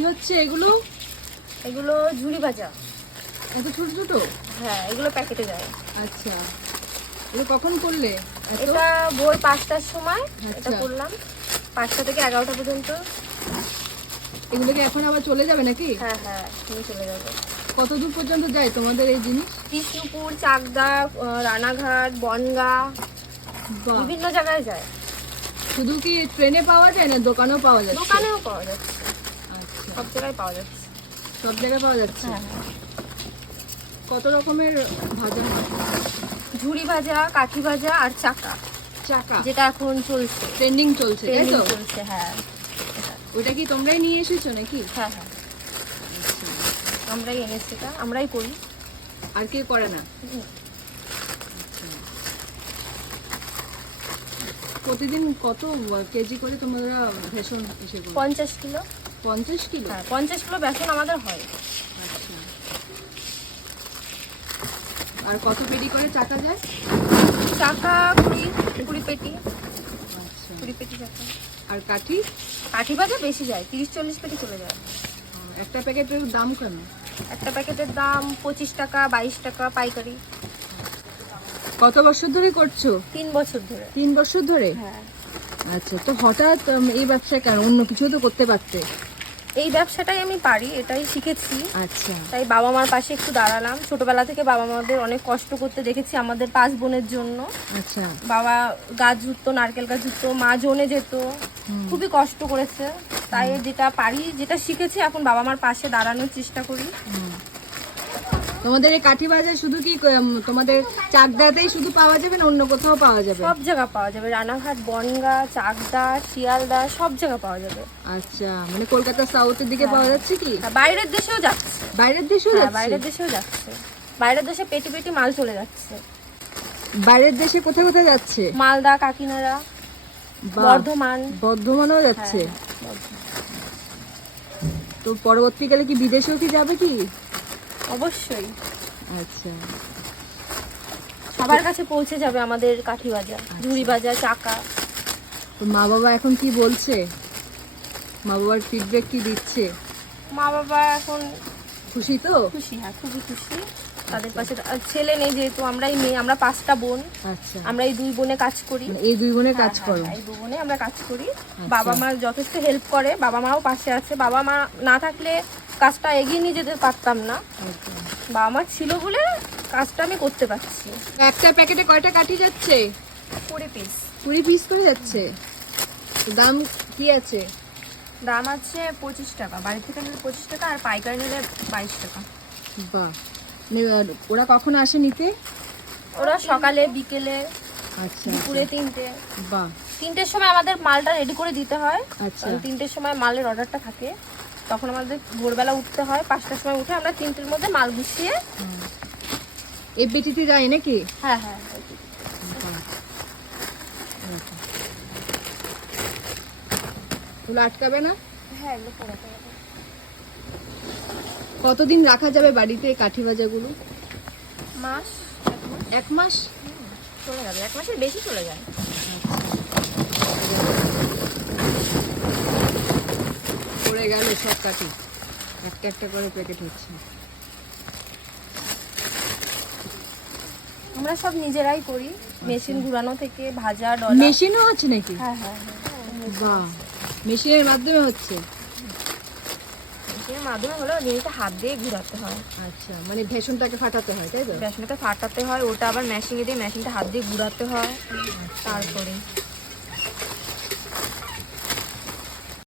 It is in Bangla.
কি হচ্ছে এগুলো? এগুলো ঝুড়ি ভাজা। এত ছোট ছোট? হ্যাঁ, এগুলো প্যাকেটে যায়। আচ্ছা, এটা কখন করলে? এটা ভোর 5টার সময় এটা আচ্ছা। করলাম, 5টা থেকে 11টা পর্যন্ত। এগুলো কি এখন আবার চলে যাবে নাকি? হ্যাঁ হ্যাঁ, নিয়ে চলে যাবে। কত দূর পর্যন্ত যায় তোমাদের এই জিনিস? বিষ্ণুপুর, চাকদা, রানাঘাট, বনগা, বাহ, বিভিন্ন জায়গায় যায়। শুধু কি ট্রেনে পাওয়া যায় না দোকানেও পাওয়া যাচ্ছে? দোকানেও পাওয়া যাচ্ছে, আচ্ছা, সব জায়গায় পাওয়া যাচ্ছে। সব জায়গায় পাওয়া যাচ্ছে। হ্যাঁ হ্যাঁ, কত রকমের ভাজা হয়? ঝুড়ি ভাজা, কাঠি ভাজা আর চাকা, চাকা যেটা এখন চলছে, ট্রেন্ডিং চলছে, তাই ট্রেনিং তো? চলছে। হ্যাঁ ওটা কি তোমরাই নিয়ে এসেছো নাকি? হ্যাঁ হ্যাঁ, আমরাই এনেছি, এটা আমরাই করি। আর কেউ করে না? প্রতিদিন কত কেজি করে তোমরা ভেষণ এসে করো? 50 কিলো। 50 কিলো? হ্যাঁ, 50 কিলো বেসন আমাদের হয়। আচ্ছা, আর কত পেটি করে চাকা যায়? চাকা 20 পেটি, আচ্ছা, 20 পেটি চাকা। আর কাঠি? কাঠি ভাজা বেশি যায়, 30-40 পেটি চলে যায়। একটা প্যাকেটের দাম কেন? একটা প্যাকেটের দাম 25 টাকা, 22 টাকা পাইকারি। কত বছর ধরে করছো? 3 বছর ধরে। 3 বছর ধরে? হ্যাঁ, আচ্ছা, তো হঠাৎ এই ব্যবসা কেন? অন্য কিছু তো করতে পারতে। এই ব্যবসাটাই আমি পারি, এটাই শিখেছি, আচ্ছা, তাই বাবা মার পাশে একটু দাঁড়ালাম। ছোটবেলা থেকে বাবা মাদের অনেক কষ্ট করতে দেখেছি আমাদের 5 বোনের জন্য। আচ্ছা, বাবা গাছ জুততো, নারকেল গাছ জুততো, মা জনে যেত, খুবই কষ্ট করেছে। তাই যেটা পারি, যেটা শিখেছি, এখন বাবা মার পাশে দাঁড়ানোর চেষ্টা করি। তোমাদের এই কাঠি বাজার শুধু কি তোমাদের চাকদাতেই শুধু পাওয়া যাবে না অন্য কোথাও পাওয়া যাবে? সব জায়গা পাওয়া যাবে, রানাঘাট, বনগা, চাকদা, শিয়ালদা, সব জায়গা পাওয়া যাবে। আচ্ছা, মানে কলকাতা সাউথের দিকে পাওয়া যাচ্ছে কি? হ্যাঁ, বাইরের দেশেও যাচ্ছে। বাইরের দেশেও হ্যাঁ, যাচ্ছে? বাইরের দেশেও যাচ্ছে। বাইরের দেশে পেটি পেটি মাল চলে যাচ্ছে। বাইরের দেশে কোথায় কোথায় যাচ্ছে? মালদা, কাকিনাড়া, বাহ, বর্ধমান। বর্ধমানেও যাচ্ছে? হ্যাঁ, বর্ধমান। তো পরবর্তীকালে কি বিদেশেও কি যাবে কি? অবশ্যই আচ্ছা, সবার কাছে পৌঁছে যাবে আমাদের কাঠি ভাজা, ঝুড়ি ভাজা, চাকা। তো মা বাবা এখন কি বলছে? মা বাবার ফিডব্যাক কি দিচ্ছে? মা বাবা এখন খুশি তো? খুশি, হ্যাঁ খুবই খুশি। তাদের পাশে আর ছেলে নেই, যেহেতু আমরাই মেয়ে, আমরা 5টা বোন, আচ্ছা, আমরা এই 2 বোনে কাজ করি। মানে এই দুই বোনে কাজ হ্যাঁ, করো? হ্যাঁ, এই 2 বোনে আমরা কাজ করি। বাবা মা যথেষ্ট হেল্প করে, বাবা মাও পাশে আছে। বাবা মা না থাকলে কাজটা এগিয়ে নিয়ে যেতে পারতাম না। আচ্ছা। বাবা মা ছিল বলে কাজটা আমি করতে পারছি। একটা প্যাকেটে কয়টা কাঠি যাচ্ছে? 20 পিস। 20 পিস করে যাচ্ছে। তো দাম কি আছে? দাম আছে 25 টাকা, বাড়ি থেকে নিলে 25 টাকা, আর পাইকারি নিলে 22 টাকা। বাহ, মানে ওরা কখন আসে নিতে? ওরা সকালে, বিকেলে, আচ্ছা, দুপুরে 3টে। বাহ, 3টের সময় আমাদের মালটা রেডি করে দিতে হয়। আচ্ছা, কারণ 3টের সময় মালের অর্ডারটা থাকে, তখন আমাদের ভোরবেলা উঠতে হয়। 5টার সময় উঠে আমরা 3টের মধ্যে মাল গুছিয়ে। এই পেটিতে যায় নাকি? হ্যাঁ হ্যাঁ, ওগুলো আটকাবে না? হ্যাঁ এগুলো পড়াতে হবে। কতদিন রাখা যাবে বাড়িতে এই কাঠি ভাজাগুলো? মাস, 1 মাস? চলে যাবে, 1 মাসের বেশি চলে যায়। পড়ে গেল সব কাঠি, একটা একটা করে প্যাকেট হচ্ছে। আমরা সব নিজেরাই করি, মেশিন ঘুরানো থেকে ভাজা, ডলা। মেশিনও আছে নাকি? হ্যাঁ হ্যাঁ হ্যাঁ, বাহ, মেশিনের মাধ্যমে হচ্ছে? মেশিনের মাধ্যমে হলেও জিনিসটা হাত দিয়ে ঘুরাতে হয়। আচ্ছা, মানে ভেষণটাকে ফাটাতে হয়, তাই তো? মেশিনটা ফাটাতে হয়, ওটা আবার মেশিনে দিয়ে মেশিনটা হাত দিয়ে ঘুরাতে হয়, তারপরে